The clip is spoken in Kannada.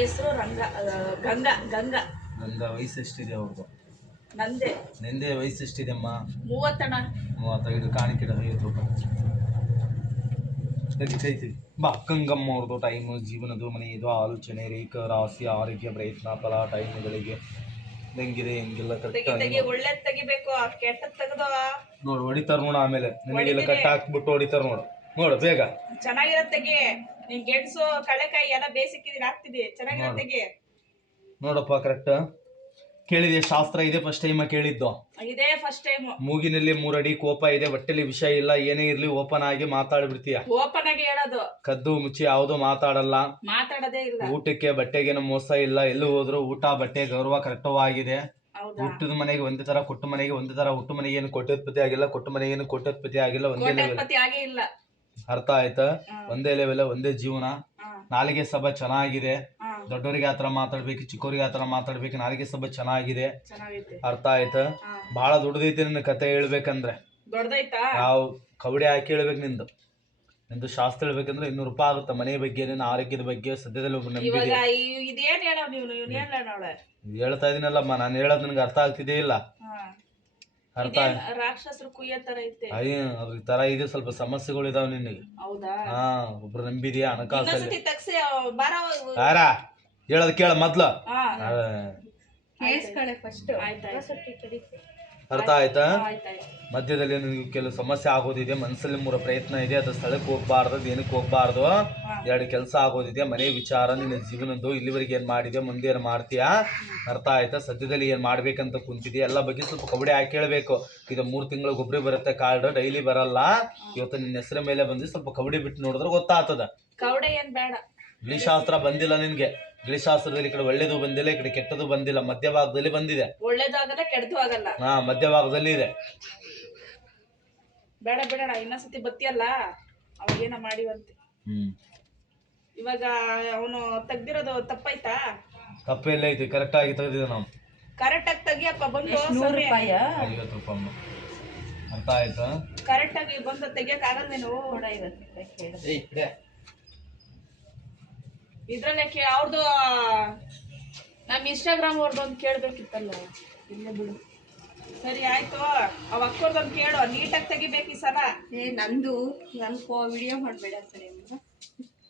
ಹೆಸರು ಗಂಗಾ ಗಂಗಾ. ಗಂಗಾ ವಯಸ್ಸು ಎಷ್ಟಿದೆ ಅವ್ರದ್ದು? ನಿಂದೆ ವಯಸ್ಸು ಎಷ್ಟಿದೆ ಅಮ್ಮ? 30 ಅಣ್ಣ. 35 ಕಾಣಿಕೆ 50 ರೂಪಾಯಿ ತೆಗಿತೈತಿ. ಬಾ ಗಂಗಮ್ಮ ಅವ್ರದ್ದು ಟೈಮು, ಜೀವನದು, ಮನೆಯದು, ಆಲೋಚನೆ, ರೇಖ, ರಾಶಿ, ಆರೋಗ್ಯ, ಪ್ರಯತ್ನ, ಫಲ, ಟೈಮ್ಗಳಿಗೆ ಹೆಂಗಿದೆ ಹೆಂಗಿಲ್ಲ ಕರೆಕ್ಟ್ ಒಳ್ಳೆ ತೆಗಿಬೇಕು, ಕೆಟ್ಟ ತೆಗೆದು ನೋಡು ಹೊಡಿತಾರ ನೋಡು. ಆಮೇಲೆ ನಿನಗೆಲ್ಲ ಕಟ್ ಹಾಕ್ಬಿಟ್ಟು ಹೊಡಿತಾರ ನೋಡು ಬೇಗ. ಚೆನ್ನಾಗಿರತ್ತೆಗೆ ನೀನ್ ಗೆಣಸು ಕಳೆಕಾಯಿ ಎಲ್ಲ ಬೇಸಿಕ್ಕಿದೀನಿ ಹಾಕ್ತಿದ್ದಿ. ಚೆನ್ನಾಗಿರತ್ತೆಗೆ ನೋಡಪ್ಪ ಕರೆಕ್ಟ್ ಕೇಳಿದೆ. ಶಾಸ್ತ್ರ ಇದೆ ಫಸ್ಟ್ ಟೈಮ್ ಕೇಳಿದ್ದು. ಇದೇ ಫಸ್ಟ್ ಟೈಮ್. ಮೂಗಿನಲ್ಲಿ 3 ಅಡಿ ಕೋಪ ಇದೆ, ಹೊಟ್ಟೆಲಿ ವಿಷಯ ಇಲ್ಲ, ಏನೇ ಇರ್ಲಿ ಓಪನ್ ಆಗಿ ಮಾತಾಡ್ಬಿಡ್ತೀಯ. ಓಪನ್ ಆಗಿ ಹೇಳೋದು, ಕದ್ದು ಮುಚ್ಚಿ ಯಾವ್ದು ಮಾತಾಡೋದೇ ಇಲ್ಲ. ಊಟಕ್ಕೆ ಬಟ್ಟೆಗೇನು ಮೋಸ ಇಲ್ಲ, ಎಲ್ಲಿ ಹೋದ್ರು ಊಟ ಬಟ್ಟೆ ಗೌರವ ಕರೆಕ್ಟವಾಗಿದೆ. ಹುಟ್ಟಿದ ಮನೆಗೆ ಒಂದೇ ತರ, ಕೊಟ್ಟ ಮನೆಗೆ ಒಂದೇ ತರ. ಹುಟ್ಟು ಮನೆಗೆ ಏನು ಕೋಟ್ಯೋತ್ಪತ್ತಿ ಆಗಿಲ್ಲ, ಕೊಟ್ಟ ಮನೆಗೆ ಏನು ಕೋಟ್ಯೋತ್ಪತ್ತಿ ಆಗಿಲ್ಲ. ಒಂದೇ ಲೆವೆಲ್. ಅರ್ಥ ಆಯ್ತಾ? ಒಂದೇ ಲೆವೆಲ್, ಒಂದೇ ಜೀವನ. ನಾಲಿಗೆ ಸಭೆ ಚೆನ್ನಾಗಿದೆ. ದೊಡ್ಡವರಿಗೆ ಆತರ ಮಾತಾಡ್ಬೇಕು, ಚಿಕ್ಕವರಿಗೆ ಆತರ ಮಾತಾಡ್ಬೇಕು. ನಾಲಿಗೆ ಸಭೆ ಚೆನ್ನಾಗಿದೆ. ಅರ್ಥ ಆಯ್ತಾ? ಬಹಳ ದೊಡ್ಡದೈತೆ ನಿನ್ನ ಕತೆ ಹೇಳ್ಬೇಕಂದ್ರೆ. ಯಾವ ಕವಡೆ ಹಾಕಿ ಹೇಳ್ಬೇಕು ನಿಂದು ಶಾಸ್ತ್ರ ಹೇಳ್ಬೇಕಂದ್ರೆ 200 ರೂಪಾಯಿ ಆಗುತ್ತೆ. ಮನೆ ಬಗ್ಗೆ, ನಿನ್ನ ಆರೋಗ್ಯದ ಬಗ್ಗೆ ಸದ್ಯದಲ್ಲಿ ಹೇಳ್ತಾ ಇದೀನಲ್ಲಮ್ಮ. ನಾನು ಹೇಳೋದು ನಿನ್ಗೆ ಅರ್ಥ ಆಗ್ತಿದೇ ಇಲ್ಲ? ಅರ್ಥ ರಾಕ್ಷಸರು ಕುಯ್ಯೋ ತರ ಐತೆ. ಅದ್ರ ತರ ಇದೆ. ಸ್ವಲ್ಪ ಸಮಸ್ಯೆಗಳು ಇದಾವ ನಿನಗೆ. ಒಬ್ರು ನಂಬಿದ್ಯಾ ಹಣಕಾಸಲ್ಲಿ? ಹೇಳೋದ್ ಕೇಳ ಮೊದ್ಲು. ಅರ್ಥ ಆಯ್ತಾ? ಮಧ್ಯದಲ್ಲಿ ನಿನಗೆ ಕೆಲವು ಸಮಸ್ಯೆ ಆಗೋದಿದೆ, ಮನಸ್ಸಲ್ಲಿ 3 ಪ್ರಯತ್ನ ಇದೆ. ಅದು ಸ್ಥಳಕ್ಕೆ ಹೋಗ್ಬಾರ್ದು, ಏನಕ್ಕೆ ಹೋಗ್ಬಾರ್ದು. 2 ಕೆಲಸ ಆಗೋದಿದೆ. ಮನೆ ವಿಚಾರ, ನಿನ್ನ ಜೀವನದ್ದು, ಇಲ್ಲಿವರೆಗೆ ಏನ್ ಮಾಡಿದೆ, ಮುಂದೆ ಏನ್ ಮಾಡ್ತೀಯಾ? ಅರ್ಥ ಆಯ್ತಾ? ಸದ್ಯದಲ್ಲಿ ಏನ್ ಮಾಡ್ಬೇಕಂತ ಕುಂತಿದ್ಯಾ? ಎಲ್ಲ ಬಗ್ಗೆ ಸ್ವಲ್ಪ ಕವಡೆ ಹಾಕಿ ಹೇಳ್ಬೇಕು. ಇದು 3 ತಿಂಗಳು ಗೊಬ್ಬರ ಬರುತ್ತೆ ಕಾರ್ಡ್, ಡೈಲಿ ಬರಲ್ಲ. ಇವತ್ತು ನಿನ್ನ ಹೆಸರ ಮೇಲೆ ಬಂದು ಸ್ವಲ್ಪ ಕವಡೆ ಬಿಟ್ಟು ನೋಡಿದ್ರೆ ಗೊತ್ತಾಗ್ತದ. ಕವಡೆ ಏನ್ ಬೇಡ. ಗಿಳಿಶಾಸ್ತ್ರ ಬಂದಿಲ್ಲ ನಿನ್ಗೆ. ಗಿಳಿಶಾಸ್ತ್ರದಲ್ಲಿ ಈ ಕಡೆ ಒಳ್ಳೇದು ಬಂದಿಲ್ಲ, ಈ ಕಡೆ ಕೆಟ್ಟದು ಬಂದಿಲ್ಲ. ಮಧ್ಯಭಾಗದಲ್ಲಿ ಬಂದಿದೆ. ಒಳ್ಳೇದಾಗಲ್ಲ, ಕೆಟ್ಟದು ಆಗಲ್ಲ. ಮಧ್ಯಭಾಗದಲ್ಲಿ ಇದೆ. ಬೇಡ ಬೇಡ, ಇನ್ನೊಂದ್ಸತಿ ಬತ್ತಿಯಲ್ಲ ಅವಾಗೇನ ಮಾಡಿವಂತೆ. ಇವಾಗ ಅವನು ತೆಗ್ದಿರೋದು ತಪ್ಪಾಯ್ತಾ? ತಪ್ಪೆಲ್ಲ ಐತಿ, ಕರೆಕ್ಟ್ ಆಗಿ ತೆಗ್ದಿದೆ. ನಾವು ಕರೆಕ್ಟ್ ಆಗಿ ತೆಗಿಯಪ್ಪ ಬಂದು. 100 ರೂಪಾಯಿ 50 ರೂಪಾಯಿ. ಅರ್ಥ ಆಯ್ತಾ? ಕರೆಕ್ಟ್ ಆಗಿ ಬಂದು ತೆಗಿಯಕ್ ಆಗಲ್ವೇನು? ಇದ್ರಲ್ಲೇ ಅವ್ರದ್ದು ನಮ್ ಇನ್ಸ್ಟಾಗ್ರಾಮ್ ಅವ್ರದ್ದೊಂದು ಕೇಳ್ಬೇಕಿತ್ತಲ್ಲ. ಇಲ್ಲೇ ಬಿಡು. ಸರಿ ಆಯ್ತು, ಅವ ಅಕ್ಕವ್ರದೊಂದು ಕೇಳು. ನೀಟಾಗಿ ತೆಗಿಬೇಕು ಈ ಸಲ. ನಂದು ವಿಡಿಯೋ ಮಾಡ್ಬೇಡ ಸರಿ.